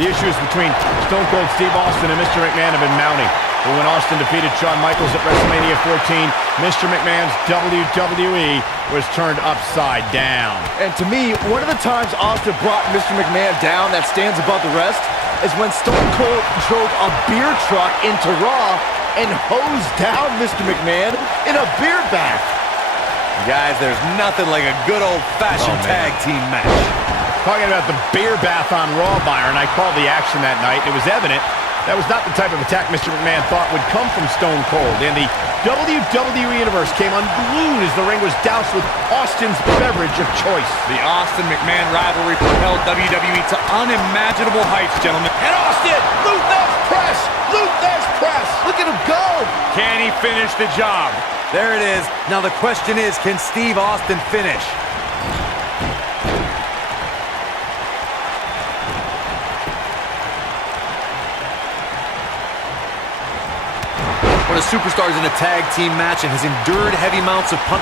The issues between Stone Cold Steve Austin and Mr. McMahon have been mounting. But when Austin defeated Shawn Michaels at WrestleMania 14, Mr. McMahon's WWE was turned upside down. And to me, one of the times Austin brought Mr. McMahon down that stands above the rest is when Stone Cold drove a beer truck into Raw and hosed down Mr. McMahon in a beer bath. Guys, there's nothing like a good old-fashioned tag team match. Talking about the beer bath on Raw, Byron, I called the action that night. It was evident that was not the type of attack Mr. McMahon thought would come from Stone Cold. And the WWE Universe came unglued as the ring was doused with Austin's beverage of choice. The Austin-McMahon rivalry propelled WWE to unimaginable heights, gentlemen. And Austin, Luthez press! Luthez press! Look at him go! Can he finish the job? There it is. Now the question is, can Steve Austin finish? One of the superstars in a tag team match and has endured heavy amounts of punch.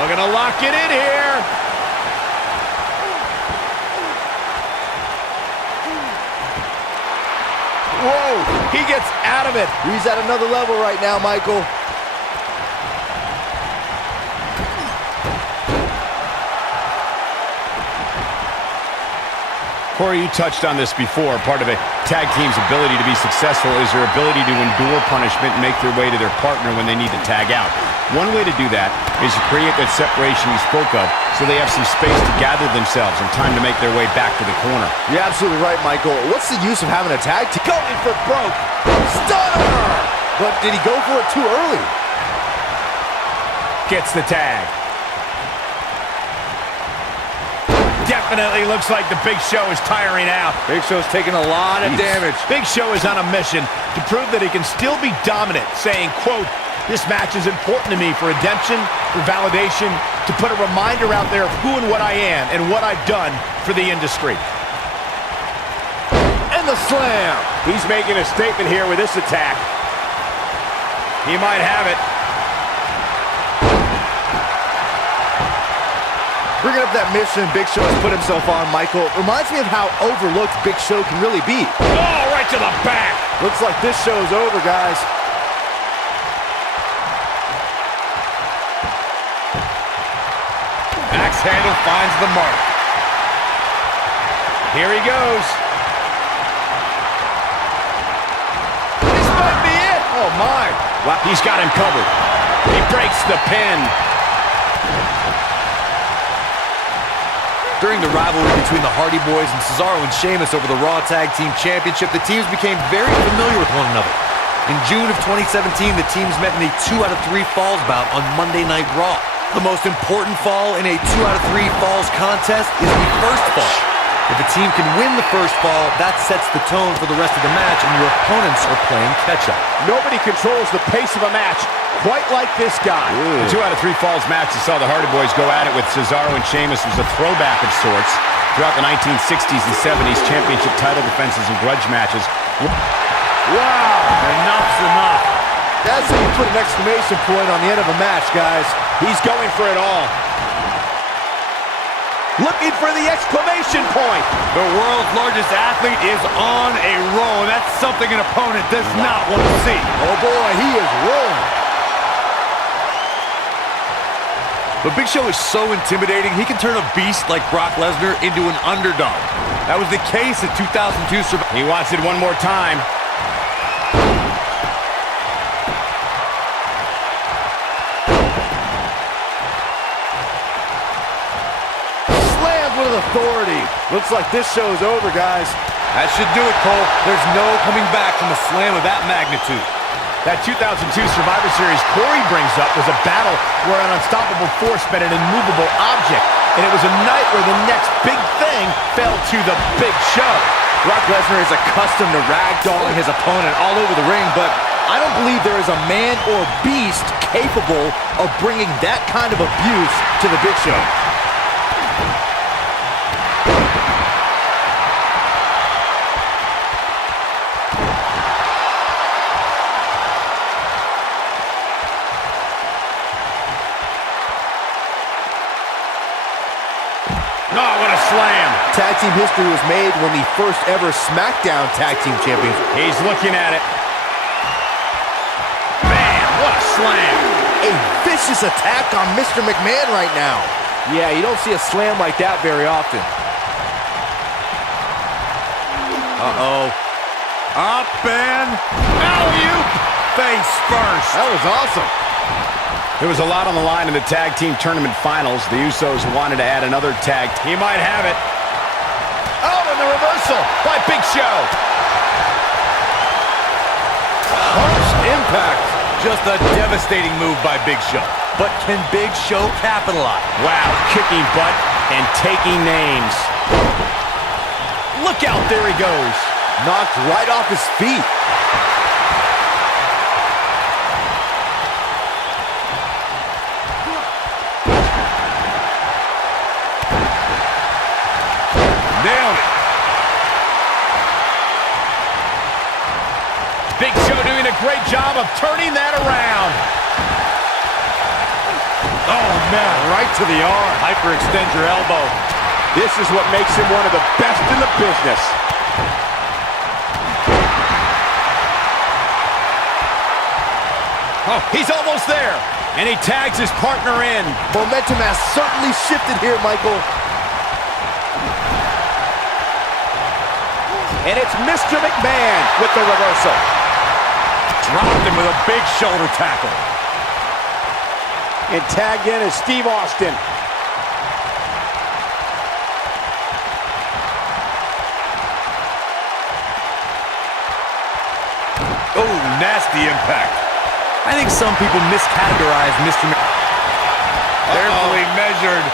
Looking to lock it in here. Whoa, he gets out of it. He's at another level right now, Michael. Corey, you touched on this before. Part of a tag team's ability to be successful is their ability to endure punishment and make their way to their partner when they need to tag out. One way to do that is to create that separation you spoke of so they have some space to gather themselves and time to make their way back to the corner. You're absolutely right, Michael. What's the use of having a tag team? Going for broke. Stunner! But did he go for it too early? Gets the tag. Definitely looks like the Big Show is tiring out. Big Show's taking a lot of damage. Big Show is on a mission to prove that he can still be dominant, saying, quote, "This match is important to me for redemption, for validation, to put a reminder out there of who and what I am and what I've done for the industry." And the slam. He's making a statement here with this attack. He might have it. Bringing up that mission Big Show has put himself on, Michael, reminds me of how overlooked Big Show can really be. Oh, right to the back. Looks like this show's over, guys. Axe handle finds the mark. Here he goes. This might be it. Oh, my. Wow, he's got him covered. He breaks the pin. During the rivalry between the Hardy Boys and Cesaro and Sheamus over the Raw Tag Team Championship, the teams became very familiar with one another. In June of 2017, the teams met in a 2 out of 3 falls bout on Monday Night Raw. The most important fall in a 2 out of 3 falls contest is the first fall. If a team can win the first fall, that sets the tone for the rest of the match, and your opponents are playing catch-up. Nobody controls the pace of a match quite like this guy. The 2 out of 3 falls match that saw the Hardy Boys go at it with Cesaro and Sheamus was a throwback of sorts. Throughout the 1960s and 70s, championship title defenses and grudge matches. Wow, enough's enough. That's how you put an exclamation point on the end of a match, guys. He's going for it all. Looking for the exclamation point. The world's largest athlete is on a roll, and that's something an opponent does not want to see. Oh boy, he is rolling. But Big Show is so intimidating, he can turn a beast like Brock Lesnar into an underdog. That was the case at 2002 Survivor. He wants it one more time. With authority. Looks like this show's over, guys. That should do it, Cole. There's no coming back from a slam of that magnitude. That 2002 Survivor Series Corey brings up was a battle where an unstoppable force met an immovable object, and it was a night where the next big thing fell to the Big Show. Brock Lesnar is accustomed to ragdolling his opponent all over the ring, but I don't believe there is a man or beast capable of bringing that kind of abuse to the Big Show. Oh, what a slam. Tag team history was made when the first ever SmackDown Tag Team Champions. He's looking at it. Man, what a slam. A vicious attack on Mr. McMahon right now. Yeah, you don't see a slam like that very often. Uh-oh. Up and alley-oop. Face first. That was awesome. There was a lot on the line in the tag team tournament finals. The Usos wanted to add another tag. He might have it. Oh, and the reversal by Big Show. Harsh impact. Just a devastating move by Big Show. But can Big Show capitalize? Wow, kicking butt and taking names. Look out, there he goes. Knocked right off his feet. Nailed it. Big Show doing a great job of turning that around. Oh, man, right to the arm. Hyperextend your elbow. This is what makes him one of the best in the business. Oh, he's almost there. And he tags his partner in. Momentum has certainly shifted here, Michael. And it's Mr. McMahon with the reversal. Dropped him with a big shoulder tackle. And tagged in is Steve Austin. Oh, nasty impact. I think some people miscategorize Mr. Carefully measured.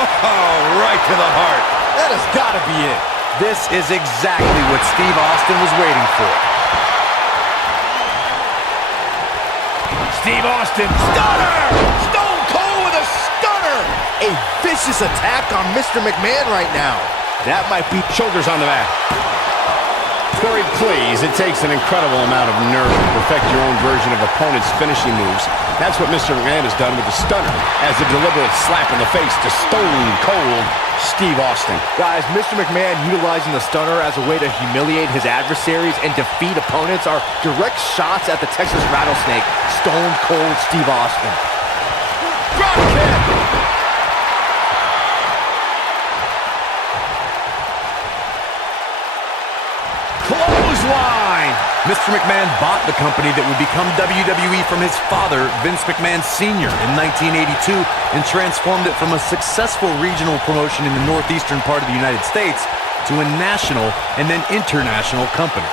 Oh, right to the heart. That has got to be it. This is exactly what Steve Austin was waiting for. Steve Austin, stunner! Stone Cold with a stunner! A vicious attack on Mr. McMahon right now. That might be shoulders on the mat. Corey, please, it takes an incredible amount of nerve to perfect your own version of opponent's finishing moves. That's what Mr. McMahon has done with the stunner, as a deliberate slap in the face to Stone Cold Steve Austin. Guys, Mr. McMahon utilizing the stunner as a way to humiliate his adversaries and defeat opponents are direct shots at the Texas Rattlesnake, Stone Cold Steve Austin. Drop kick! Clothesline! Mr. McMahon bought the company that would become WWE from his father, Vince McMahon Sr. in 1982 and transformed it from a successful regional promotion in the northeastern part of the United States to a national and then international company.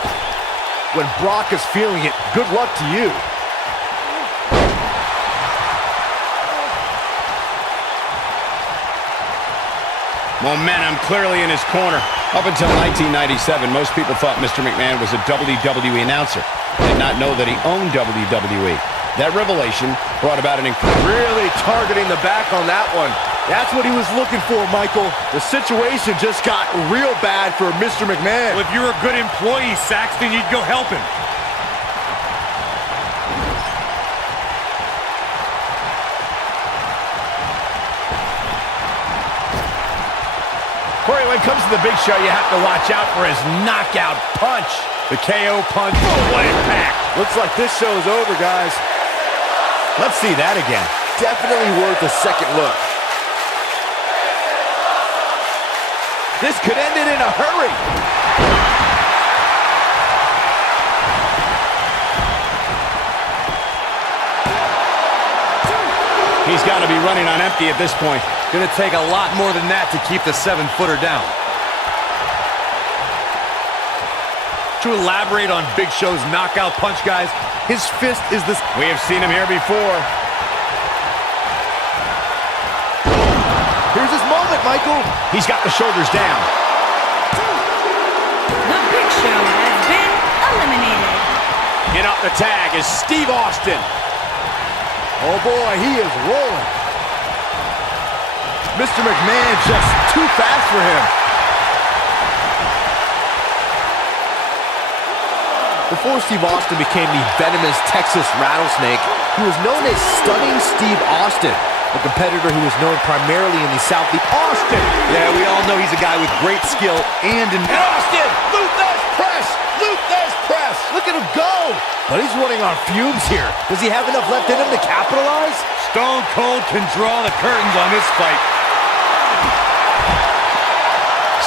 When Brock is feeling it, good luck to you. Momentum clearly in his corner. Up until 1997, most people thought Mr. McMahon was a WWE announcer. They did not know that he owned WWE. That revelation brought about an incredible... Really targeting the back on that one. That's what he was looking for, Michael. The situation just got real bad for Mr. McMahon. Well, if you're a good employee, Saxton, you'd go help him. Corey, when it comes to the Big Show, you have to watch out for his knockout punch. The KO punch. Oh, what impact. Looks like this show is over, guys. Let's see that again. Definitely worth a second look. This could end it in a hurry. He's got to be running on empty at this point. Gonna take a lot more than that to keep the 7-footer down. To elaborate on Big Show's knockout punch, guys, his fist is this... We have seen him here before. Here's his moment, Michael. He's got the shoulders down. The Big Show has been eliminated. In off the tag is Steve Austin. Oh boy, he is rolling. Mr. McMahon just too fast for him. Before Steve Austin became the venomous Texas Rattlesnake, he was known as Stunning Steve Austin. a competitor who is known primarily in the Southeast. Austin! Yeah, we all know he's a guy with great skill and Austin! Luthez press! Luthez press! Look at him go! But he's running on fumes here. Does he have enough left in him to capitalize? Stone Cold can draw the curtains on this fight.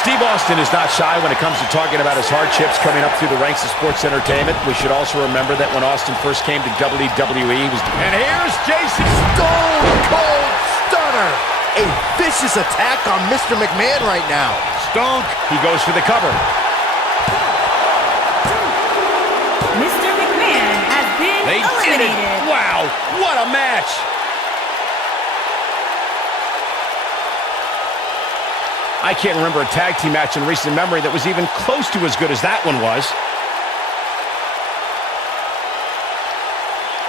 Steve Austin is not shy when it comes to talking about his hardships coming up through the ranks of sports entertainment. We should also remember that when Austin first came to WWE, he was... And here's Jason. Stone Cold Stunner. A vicious attack on Mr. McMahon right now. Stone, he goes for the cover. Mr. McMahon has been They did eliminated. it. Wow, what a match. I can't remember a tag team match in recent memory that was even close to as good as that one was.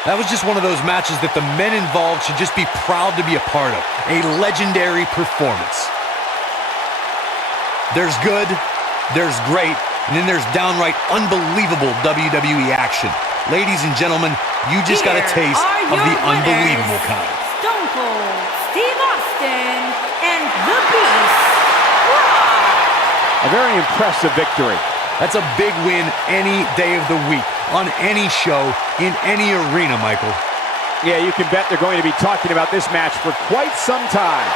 That was just one of those matches that the men involved should just be proud to be a part of. A legendary performance. There's good, there's great, and then there's downright unbelievable WWE action. Ladies and gentlemen, you just got a taste of the unbelievable kind. Stone Cold Steve Austin and The Beast. A very impressive victory. That's a big win any day of the week, on any show, in any arena, Michael. Yeah, you can bet they're going to be talking about this match for quite some time.